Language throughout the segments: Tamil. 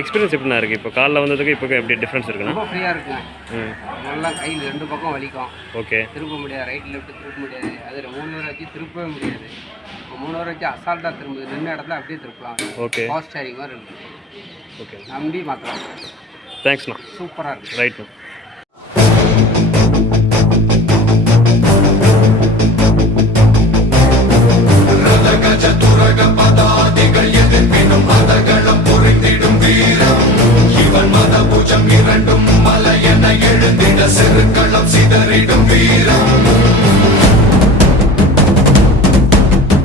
எக்ஸ்பீரியன்ஸ் எப்படிண்ணா இருக்குது? இப்போ காலைல வந்ததுக்கு இப்போ எப்படி டிஃப்ரென்ஸ் இருக்குண்ணா? ரொம்ப ஃப்ரீயாக இருக்குங்க. நல்லா கையில் 2 பக்கம் வலிக்கும். ஓகே. திருப்ப முடியாது, ரைட் லெஃப்ட் திருப்ப முடியாது. அது 3 ஹவர் வச்சு திருப்பவே முடியாது. 3 ஹவர் வச்சு அசால்ட்டாக திரும்புது. நின்ன இடத்துல அப்படியே திருப்பலாம். ஓகே. ஃபாஸ்ட் ஷேரிங் மாதிரி இருக்குது. ஓகே, நம்பி மாற்றலாம். தேங்க்ஸ்ண்ணா. சூப்பராக இருக்குது. ரைட்ண்ணா. செருக்களம் சிதறிடும் வீரம்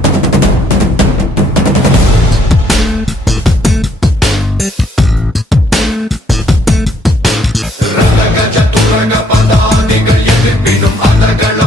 ரதகஜ துரக பதாதிகள் எதிர்ப்பினும் அதகளம் புரிந்திடும் வீரம் ஜீவன் மத பூஜம் இரண்டும் மலையென எழுதின செருக்களம் சிதறிடும் வீரம்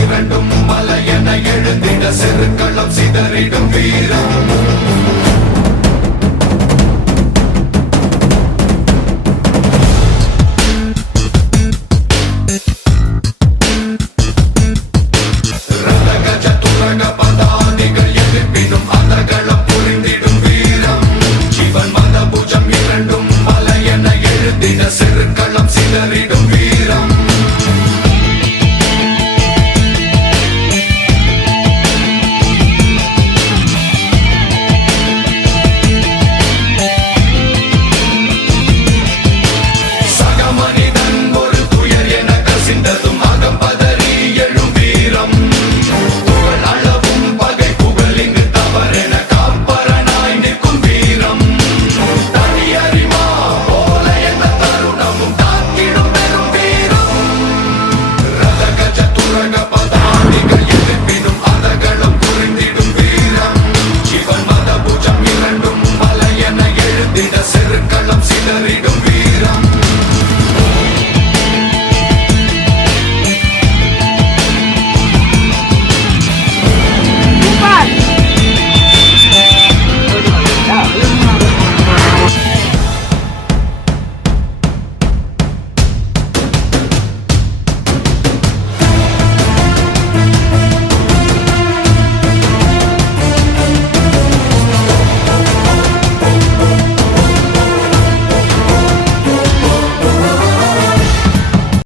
இரண்டும் மலையென எழுந்திட செருக்களம் சிதறிடும் வீரம்